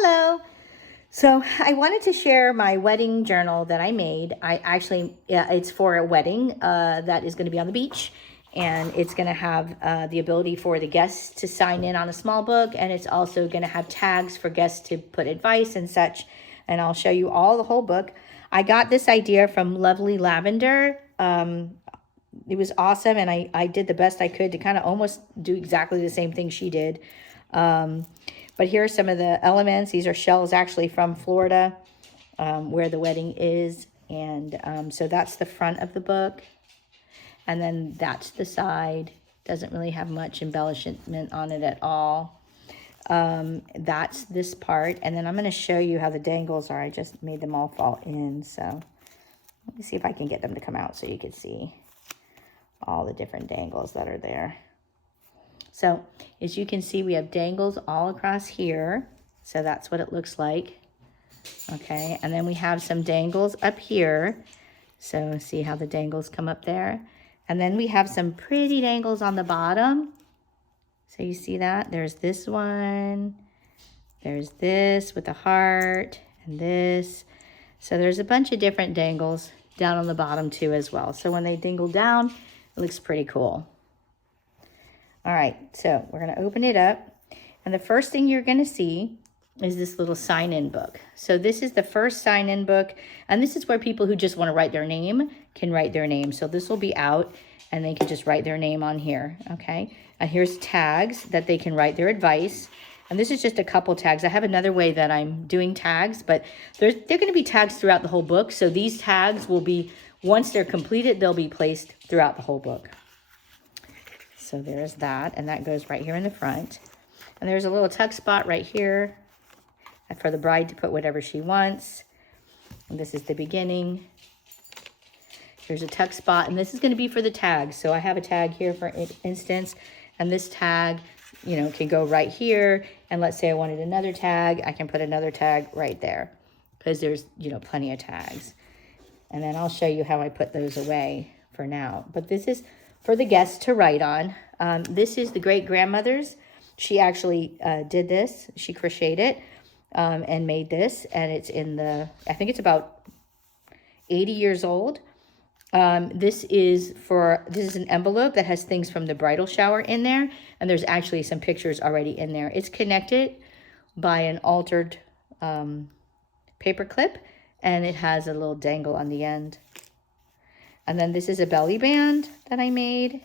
Hello. So I wanted to share my wedding journal that I made. It's for a wedding that is going to be on the beach, and it's going to have the ability for the guests to sign in on a small book, and it's also going to have tags for guests to put advice and such. And I'll show you all the whole book. I got this idea from Lovely Lavender. It was awesome, and I did the best I could to kind of almost do exactly the same thing she did. But here are some of the elements. These are shells actually from Florida, where the wedding is. And so that's the front of the book. And then that's the side. Doesn't really have much embellishment on it at all. That's this part. And then I'm going to show you how the dangles are. I just made them all fall in. So let me see if I can get them to come out so you can see all the different dangles that are there. So as you can see, we have dangles all across here. So that's what it looks like. Okay, and then we have some dangles up here. So see how the dangles come up there. And then we have some pretty dangles on the bottom. So you see that? There's this one. There's this with the heart and this. So there's a bunch of different dangles down on the bottom too as well. So when they dangle down, it looks pretty cool. All right, so we're going to open it up. And the first thing you're going to see is this little sign-in book. So this is the first sign-in book. And this is where people who just want to write their name can write their name. So this will be out and they can just write their name on here, okay? And here's tags that they can write their advice. And this is just a couple tags. I have another way that I'm doing tags, but they're going to be tags throughout the whole book. So these tags will be, once they're completed, they'll be placed throughout the whole book. So there's that, and that goes right here in the front. And there's a little tuck spot right here for the bride to put whatever she wants. And this is the beginning. Here's a tuck spot, and this is going to be for the tags. So I have a tag here, for instance, and this tag, you know, can go right here. And let's say I wanted another tag, I can put another tag right there because there's, you know, plenty of tags. And then I'll show you how I put those away for now. But this is for the guests to write on. This is the great-grandmother's. She actually did this. She crocheted it and made this. And it's in the, I think it's about 80 years old. This is an envelope that has things from the bridal shower in there. And there's actually some pictures already in there. It's connected by an altered paper clip. And it has a little dangle on the end. And then this is a belly band that I made.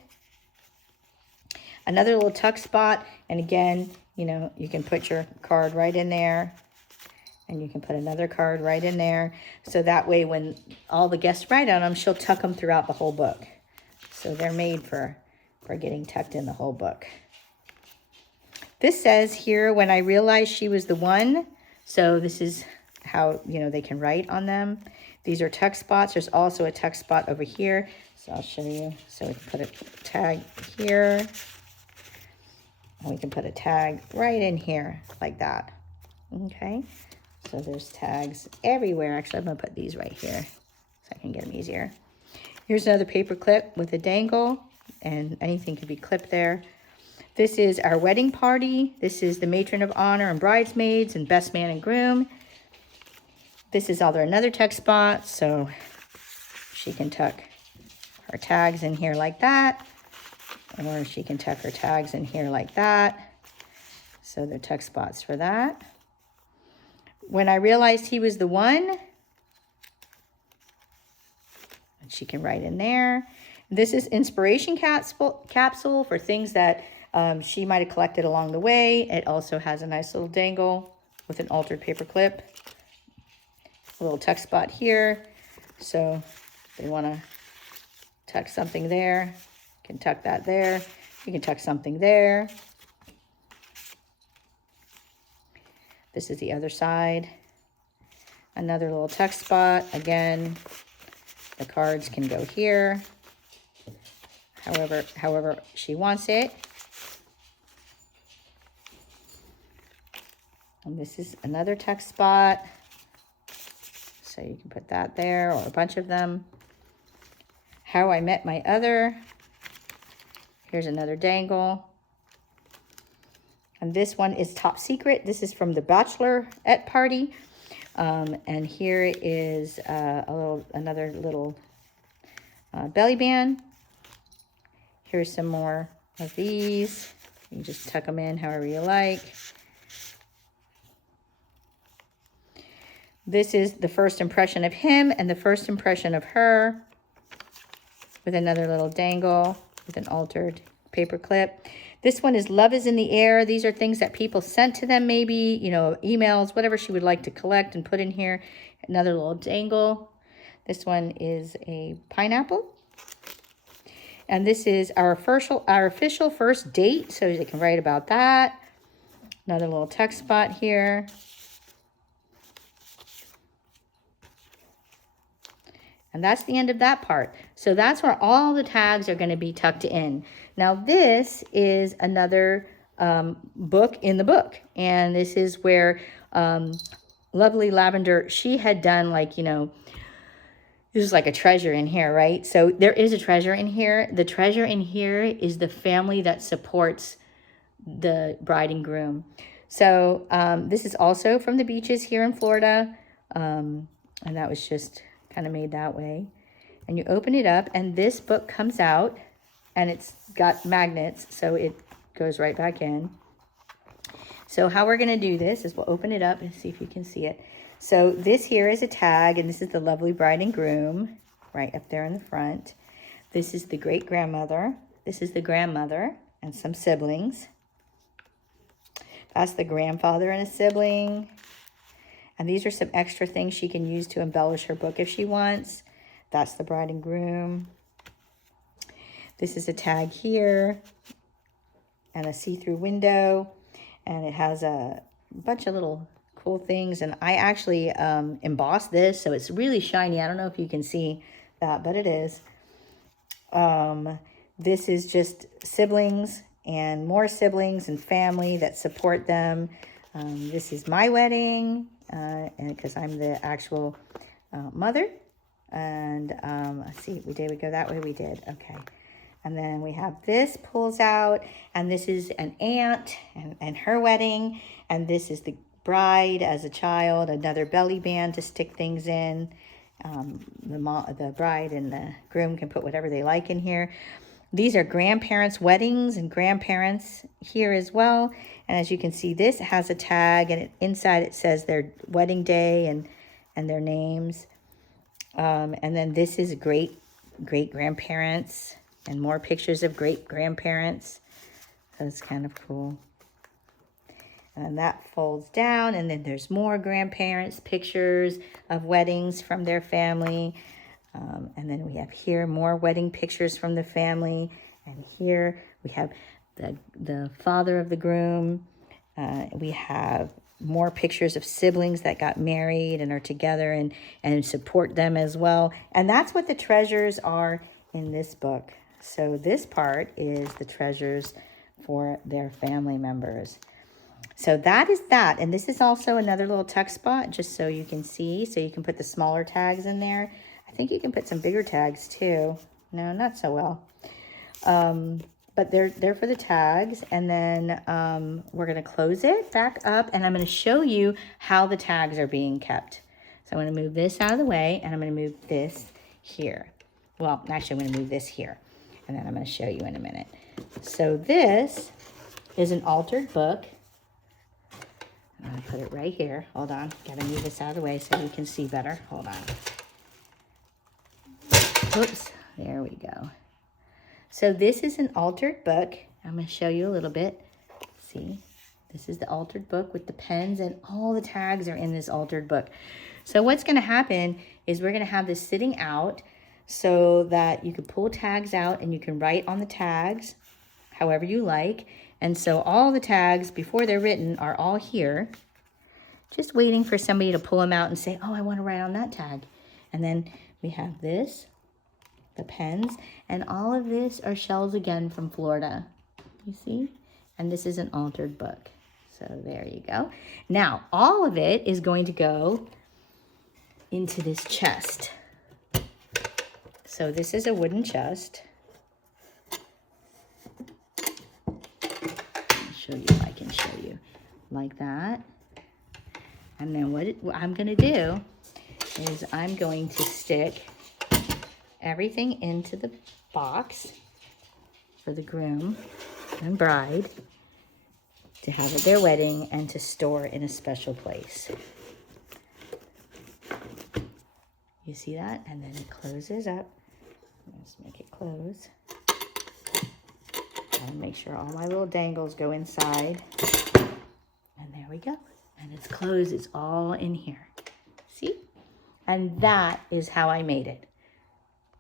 Another little tuck spot. And again, you know, you can put your card right in there. And you can put another card right in there. So that way when all the guests write on them, she'll tuck them throughout the whole book. So they're made for getting tucked in the whole book. This says here, when I realized she was the one. So this is how, you know, they can write on them. These are tuck spots. There's also a tuck spot over here. So I'll show you. So we can put a tag here. And we can put a tag right in here like that. Okay. So there's tags everywhere. Actually, I'm going to put these right here so I can get them easier. Here's another paper clip with a dangle. And anything can be clipped there. This is our wedding party. This is the matron of honor and bridesmaids and best man and groom. This is another tuck spot, so she can tuck her tags in here like that, or she can tuck her tags in here like that. So they're tuck spots for that. When I realized he was the one, she can write in there. This is inspiration capsule for things that she might have collected along the way. It also has a nice little dangle with an altered paper clip. A little tuck spot here. So if they want to tuck something there, you can tuck that there. You can tuck something there. This is the other side. Another little tuck spot. Again, the cards can go here. However she wants it. And this is another tuck spot. So you can put that there, or a bunch of them. How I met my other. Here's another dangle. And this one is Top Secret. This is from the Bachelorette Party. And here is another little belly band. Here's some more of these. You can just tuck them in however you like. This is the first impression of him and the first impression of her, with another little dangle with an altered paper clip. This one is Love is in the Air. These are things that people sent to them, maybe, you know, emails, whatever she would like to collect and put in here. Another little dangle. This one is a pineapple. And this is our official first date, so you can write about that. Another little text spot here. And that's the end of that part. So that's where all the tags are going to be tucked in. Now this is another book in the book. And this is where lovely Lavender, she had done like, you know, this is like a treasure in here, right? So there is a treasure in here. The treasure in here is the family that supports the bride and groom. So this is also from the beaches here in Florida. And that was just kind of made that way. And you open it up and this book comes out and it's got magnets, so it goes right back in. So how we're going to do this is we'll open it up and see if you can see it. So this here is a tag, and this is the lovely bride and groom right up there in the front. This is the great grandmother. This is the grandmother and some siblings. That's the grandfather and a sibling. And these are some extra things she can use to embellish her book if she wants. That's the bride and groom. This is a tag here and a see-through window. And it has a bunch of little cool things. And I actually embossed this, so it's really shiny. I don't know if you can see that, but it is. This is just siblings and more siblings and family that support them. This is my wedding. And because I'm the actual mother. And let's see, did we go that way? We did. Okay. And then we have this pulls out, and this is an aunt and her wedding. And this is the bride as a child, another belly band to stick things in. The bride and the groom can put whatever they like in here. These are grandparents' weddings and grandparents here as well. And as you can see, this has a tag, and inside it says their wedding day and their names. And then this is great-grandparents and more pictures of great-grandparents. So it's kind of cool. And that folds down, and then there's more grandparents' pictures of weddings from their family. And then we have here more wedding pictures from the family. And here we have the father of the groom. We have more pictures of siblings that got married and are together and support them as well. And that's what the treasures are in this book. So this part is the treasures for their family members. So that is that. And this is also another little tuck spot, just so you can see. So you can put the smaller tags in there. I think you can put some bigger tags too. No, not so well. But they're for the tags. And then we're going to close it back up. And I'm going to show you how the tags are being kept. So I'm going to move this out of the way. And I'm going to move this here. Well, actually, I'm going to move this here. And then I'm going to show you in a minute. So this is an altered book. I'm going to put it right here. Hold on. Got to move this out of the way so you can see better. Hold on. Oops. There we go. So this is an altered book. I'm going to show you a little bit. See? This is the altered book with the pens, and all the tags are in this altered book. So what's going to happen is we're going to have this sitting out so that you can pull tags out and you can write on the tags however you like. And so all the tags before they're written are all here, just waiting for somebody to pull them out and say, oh, I want to write on that tag. And then we have this, the pens, and all of this are shells again from Florida. You see? And this is an altered book. So there you go. Now, all of it is going to go into this chest. So this is a wooden chest. Show you if I can show like that. And then what I'm going to do is I'm going to stick everything into the box for the groom and bride to have at their wedding and to store in a special place. You see that? And then it closes up. Let's make it close. And make sure all my little dangles go inside. And there we go. And it's closed. It's all in here. See? And that is how I made it.